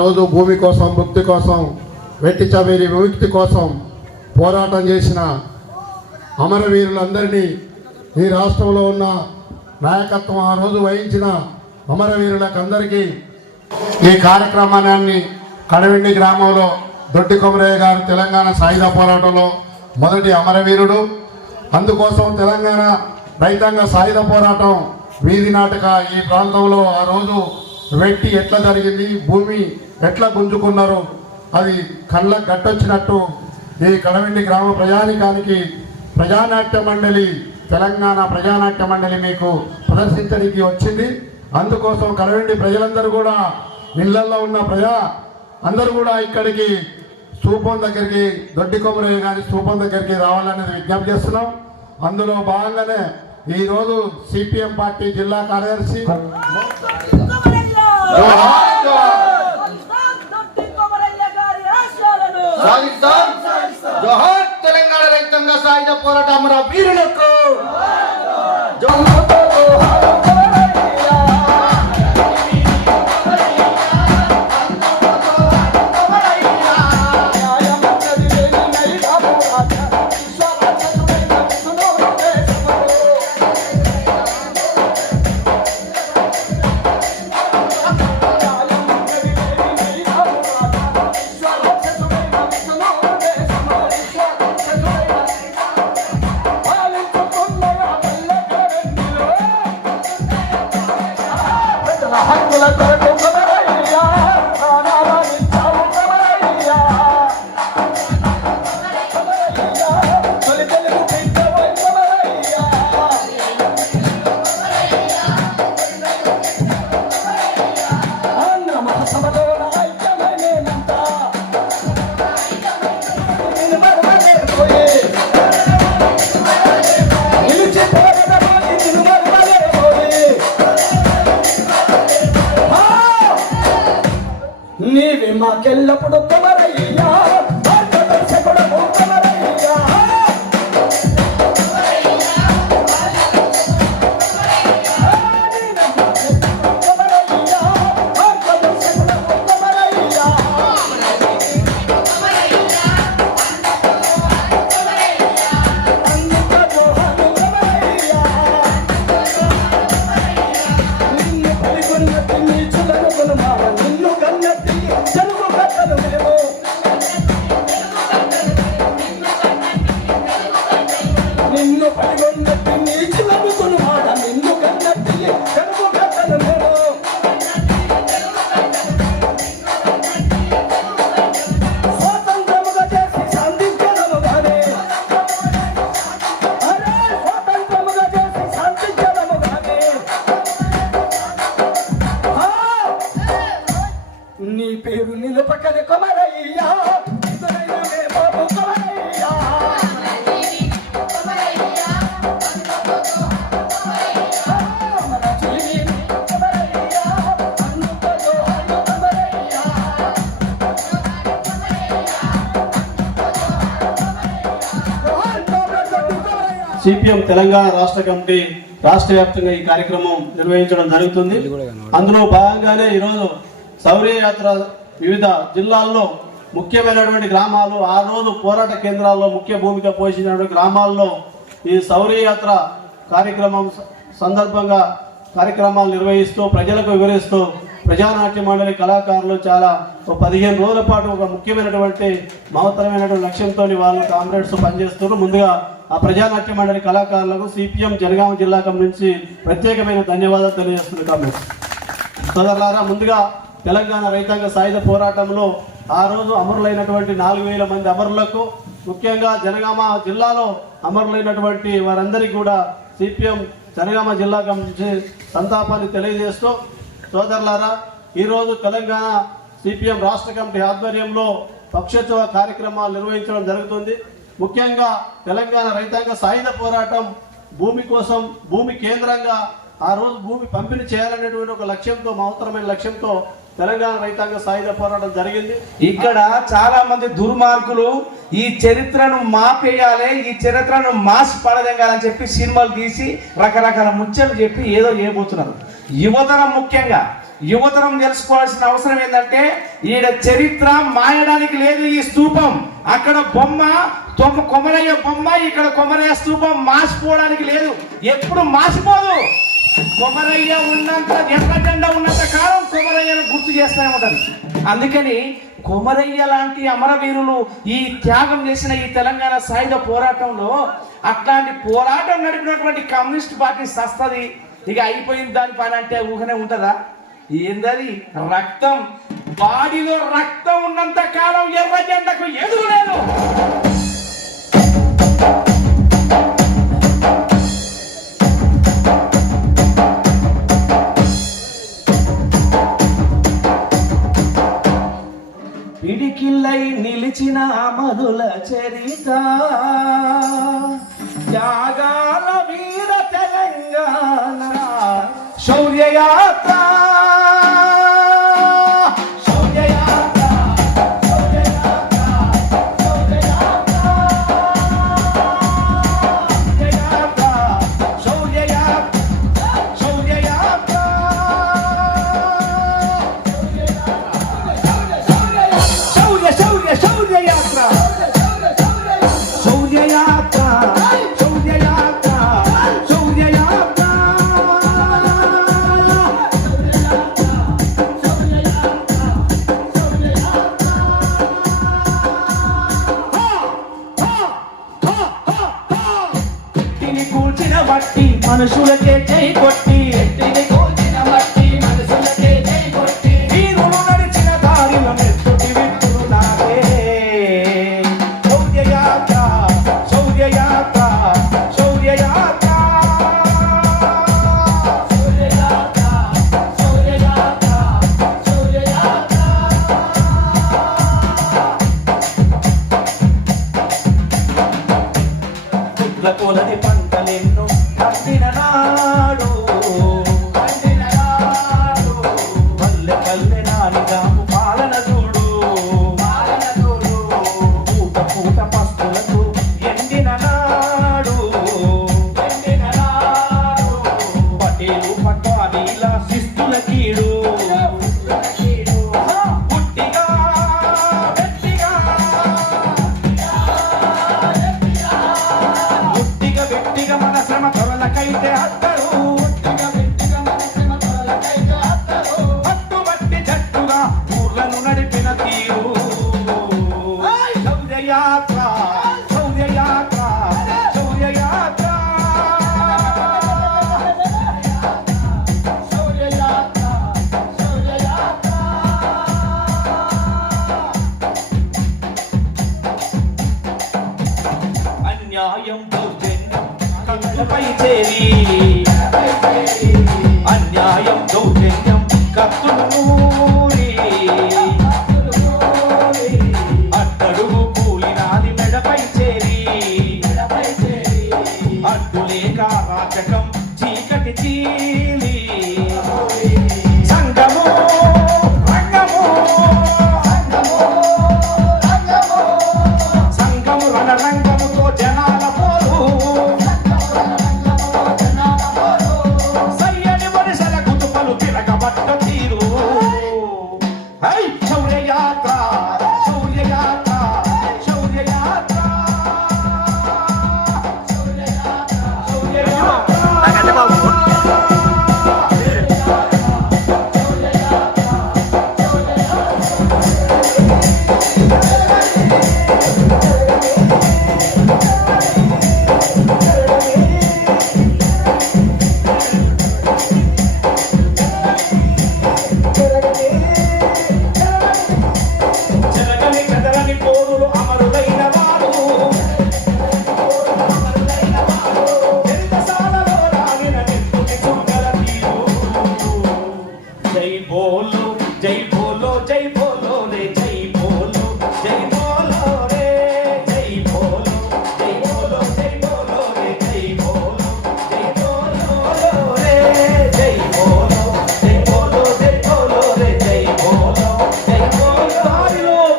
రోజు భూమి కోసం ముక్తి కోసం వెట్టి చవేరి విముక్తి కోసం పోరాటం చేసిన అమరవీరులందరినీ ఈ రాష్ట్రంలో ఉన్న నాయకత్వం ఆ రోజు వహించిన అమరవీరులకు అందరికీ ఈ కార్యక్రమాన్ని కడవెండి గ్రామంలో దొడ్డి కొమరయ్య గారు తెలంగాణ సాయుధ పోరాటంలో మొదటి అమరవీరుడు. అందుకోసం తెలంగాణ రైతాంగ సాయుధ పోరాటం వీధి నాటక ఈ ప్రాంతంలో ఆ రోజు వెట్టి ఎట్లా జరిగింది? భూమి ఎట్లా గుంజుకున్నారు అది కళ్ళకు గట్టొచ్చినట్టు ఈ కడవెండి గ్రామ ప్రజానికానికి ప్రజానాట్య మండలి తెలంగాణ ప్రజానాట్య మండలి మీకు ప్రదర్శించడానికి వచ్చింది. అందుకోసం కడవెండి ప్రజలందరూ కూడా ఇళ్ళల్లో ఉన్న ప్రజా అందరూ కూడా ఇక్కడికి స్థూపం దగ్గరికి దొడ్డి కొమరే గారి స్థూపం దగ్గరికి రావాలనేది విజ్ఞప్తి చేస్తున్నాం. అందులో భాగంగానే ఈరోజు సిపిఎం పార్టీ జిల్లా కార్యదర్శి సాధిస్తాం జోహార్ తెలంగాణ రైతంగా సాయుధ పోరాట అమర వీరులకు. జోహార్. కొరకు కొమరయ్యా సిపిఎం తెలంగాణ రాష్ట్ర కమిటీ రాష్ట్ర వ్యాప్తంగా ఈ కార్యక్రమం నిర్వహించడం జరుగుతుంది. అందులో భాగంగానే ఈరోజు శౌర్య యాత్ర వివిధ జిల్లాల్లో ముఖ్యమైనటువంటి గ్రామాలు ఆ రోజు పోరాట కేంద్రాల్లో ముఖ్య భూమిక పోషించినటువంటి గ్రామాల్లో ఈ శౌర్య యాత్ర కార్యక్రమం సందర్భంగా కార్యక్రమాలు నిర్వహిస్తూ ప్రజలకు వివరిస్తూ ప్రజానాట్య మండలి కళాకారులు చాలా ఒక పదిహేను రోజుల పాటు ఒక ముఖ్యమైనటువంటి మహత్తరమైనటువంటి లక్ష్యంతో వాళ్ళు కామ్రేడ్స్ పనిచేస్తున్నారు. ముందుగా ఆ ప్రజానాట్య మండలి కళాకారులకు సిపిఎం జనగామ జిల్లా కమిటీ నుంచి ప్రత్యేకమైన ధన్యవాదాలు తెలియజేస్తుంది కామ్రేడ్స్ సోదరులారా ముందుగా తెలంగాణ రైతాంగ సాయుధ పోరాటంలో ఆ రోజు అమరులైనటువంటి నాలుగు వేల మంది అమరులకు ముఖ్యంగా జనగామ జిల్లాలో అమరులైనటువంటి వారందరికీ కూడా సిపిఎం జనగామ జిల్లా కమిటీ సంతాపాన్ని తెలియజేస్తూ సోదరులారా ఈరోజు తెలంగాణ సిపిఎం రాష్ట్ర కమిటీ ఆధ్వర్యంలో పక్షోత్సవ కార్యక్రమాలు నిర్వహించడం జరుగుతుంది. ముఖ్యంగా తెలంగాణ రైతాంగ సాయుధ పోరాటం భూమి కోసం భూమి కేంద్రంగా ఆ రోజు భూమి పంపిణీ చేయాలనేటువంటి ఒక లక్ష్యంతో మహత్తరమైన లక్ష్యంతో తెలంగాణ రైతాంగ సాయుధ పోరాటం జరిగింది. ఇక్కడ చాలా మంది దుర్మార్గులు ఈ చరిత్రను మాపేయాలి ఈ చరిత్రను మాసి పడదెంగాలని చెప్పి సినిమాలు తీసి రకరకాల ముచ్చలు చెప్పి ఏదో చేయబోతున్నారు. యువతరం ముఖ్యంగా యువతరం తెలుసుకోవాల్సిన అవసరం ఏంటంటే ఈడ చరిత్ర మాయడానికి లేదు ఈ స్థూపం. అక్కడ బొమ్మ కొమరయ్య బొమ్మ ఇక్కడ కొమరయ్య స్థూపం మాసిపోవడానికి లేదు. ఎప్పుడు మాసిపోదు. కొమరయ్య ఉన్నంత ఎర్ర ఉన్నంత కాలం కొమరయ్యను గుర్తు చేస్తూనే ఉంటుంది. అందుకని కొమరయ్య లాంటి అమరవీరులు ఈ త్యాగం చేసిన ఈ తెలంగాణ సాయుధ పోరాటంలో అట్లాంటి పోరాటం నడిపినటువంటి కమ్యూనిస్ట్ పార్టీ సస్తది. ఇక అయిపోయింది దాని పని అంటే ఊహనే ఉంటుందా? ఏందది? రక్తం. బాడీలో రక్తం ఉన్నంత కాలం ఎర్ర జెండకు ఎదురులేదు పిడికిల్లై నిలిచిన మధుల చరిత. கேட்டை கொட்டி எட்டினை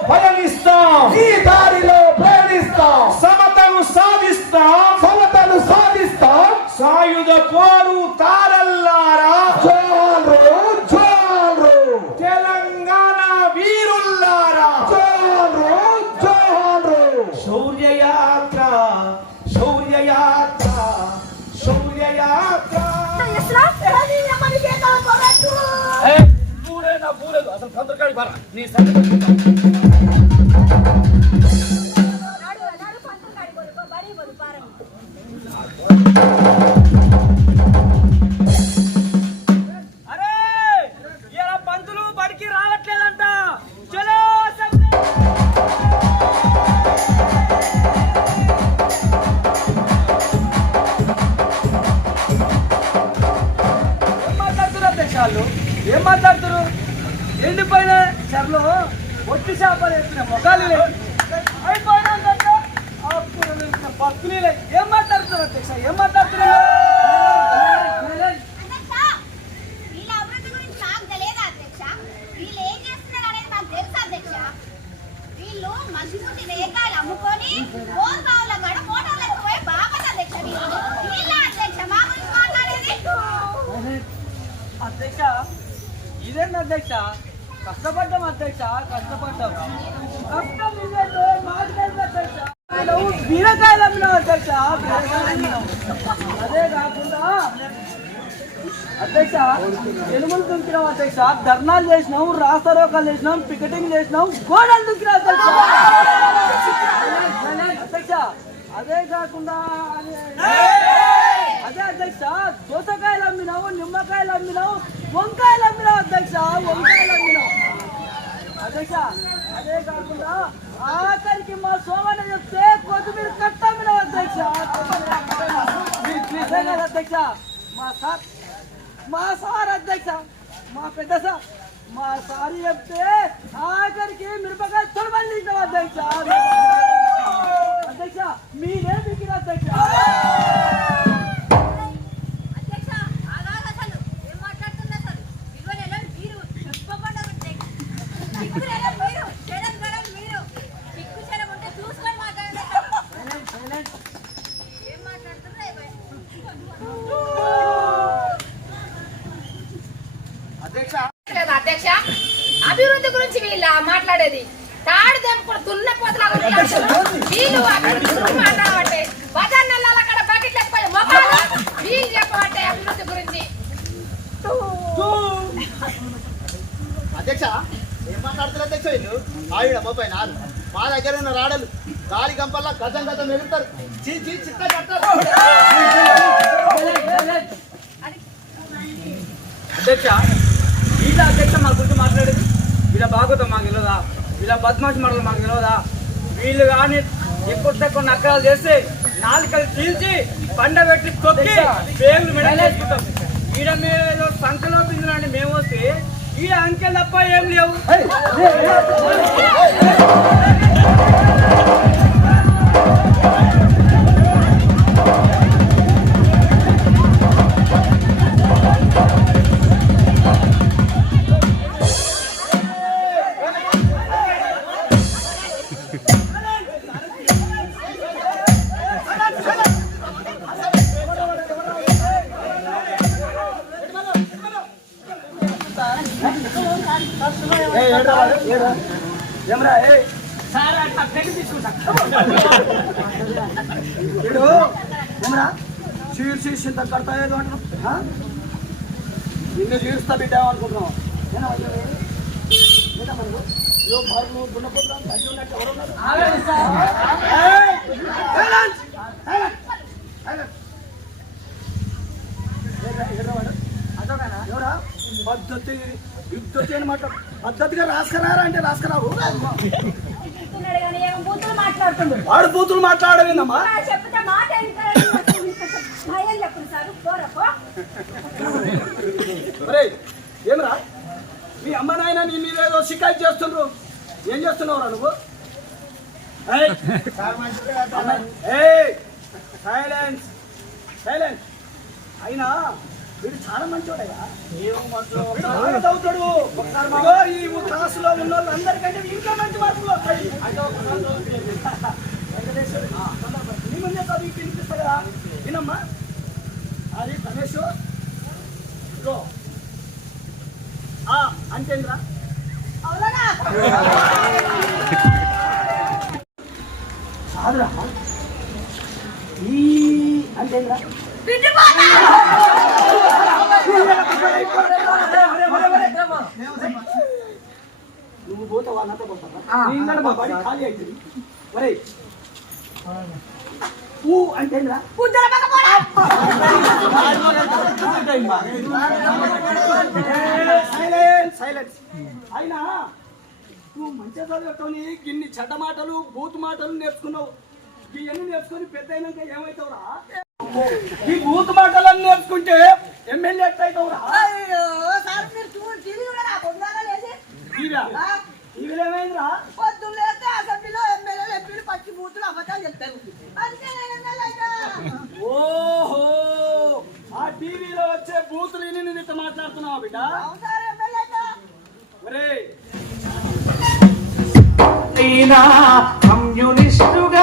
ఫలనిస్తాం నీ దారిలో ప్రయాణిస్తాం సమతను సాధిస్తాం. సమతను సాధిస్తాం. సాయుధ పోరు తారల్లారా. జోరు జోరు తెలంగాణ వీరుల్లారా. జోరు జోరు శౌర్యయాత్ర శౌర్యయాత్ర శౌర్యయాత్ర. అసలు సంతకాడి బారా. నీ సంతకాడి ఇదేంటి అధ్యక్ష? కష్టపడ్డాం అధ్యక్ష కష్టపడ్డాం. కష్టం ఇదేంటో మాకు అధ్యక్ష? బీరకాయలు అమ్మినాం అధ్యక్ష అదే కాకుండా అధ్యక్ష ఎనుములు దుంకినాం అధ్యక్ష ధర్నాలు చేసినాం రాస్తారోకాలు చేసినాం పికెటింగ్ చేసినాం గోడలు దుంకినాం అధ్యక్ష. అధ్యక్ష అదే కాకుండా అదే అధ్యక్ష దోసకాయలు అమ్మినావు నిమ్మకాయలు అమ్మినావు వంకాయలు అమ్మినా అధ్యక్ష వంకాయలు అమ్మినా. అధ్యక్ష అదే కాకుండా ఆఖరికి మా సోమన చెప్తే కొద్దిమీర కట్ట అమ్మినా అధ్యక్ష. అధ్యక్ష మా సార్ మా సార్ అధ్యక్ష మా పెద్ద సార్ మా సార్ చెప్తే ఆఖరికి మిరపకాయ తొడమని తింటాం అధ్యక్ష. అధ్యక్ష మీరే మిగిలిన అధ్యక్ష? అధ్యక్ష వీళ్ళ అధ్యక్ష మా గురించి మాట్లాడేది వీళ్ళ బాగోతం మాకు తెలియదా వీళ్ళ బద్మాషి మాటలు మాకు తెలియదా వీళ్ళు కానీ ఎప్పుడు తక్కువ నక్కరాలు చేస్తే నాలుకలు చీల్చి పండ పెట్టి తొక్కి పేర్లు మెడల్ వేసుకుంటాం ఈడ మేము సంఖ్యలో పిందులండి మేము వస్తే ఈడ అంకెలు తప్ప ఏం లేవు ఏమరా ఏ సార్ అట్లా పెళ్ళి తీసుకుంటా వీడు ఏమరా చీర్ చీర్చి ఇంత కడతా ఏదో అంటున్నావు నిన్ను చీరుస్తా బిడ్డ అనుకుంటున్నావు పద్ధతి యుద్ధతి అని పద్ధతిగా రాసుకురారా అంటే రాసుకురావు. వాడు బూతులు మాట్లాడలేదమ్మా ఏమిరా? మీ అమ్మ నాయన నీ మీద ఏదో షికాయత్ చేస్తుండ్రు. ఏం చేస్తున్నావురా నువ్వు! సైలెన్స్! సైలెన్స్! అయినా వీడు చాలా మంచోడయ్యా. చదువుతాడు. ఇదిగో ఈ క్లాసులో ఉన్న వాళ్ళందరికంటే ఇంకా మంచి మార్కులు వస్తాయి. ఒకసారి. వెంకటేశ్వర, ఆ, నీ ముందే చదివి తినిపిస్తా కదా. వినమ్మా. అది రమేష్. ఇదిగో ఆ అంతేంద్రా. కాదురా. ఈ అంతేంద్రా. నువ్వు పోతే వాళ్ళంతా పోతావా బడి ఖాళీ అవుతుంది మరే పూ అంటే సైలెన్స్ సైలెన్స్ అయినా నువ్వు మంచిగా చదివేటోని గిన్ని చెడ్డ మాటలు బూత్ మాటలు నేర్చుకున్నావు. ఇవన్నీ నేర్చుకొని పెద్ద అయినాక ఏమవుతావురా ఈ బూత్ మాటలన్నీ నేర్చుకుంటే ఎమ్మెల్యే ఎట్ట అవుతావురా అయ్యో సార్ మీరు చూడు టీవీ కూడా నా పొందాలా లేదు? ఇవా ఇవి ఏమైందిరా పొద్దున్న లేస్తే అసెంబ్లీలో ఎమ్మెల్యేలు ఎంపీలు పచ్చి బూతులు అబద్ధాలు చెప్తారు. అందుకే నేను ఎమ్మెల్యే అయినా. ఓహో ఆ టీవీలో వచ్చే బూతులు నేను ఇట్లా మాట్లాడుతున్నావా బిడ్డ? ఎమ్మెల్యే అయినా. కమ్యూనిస్టుగా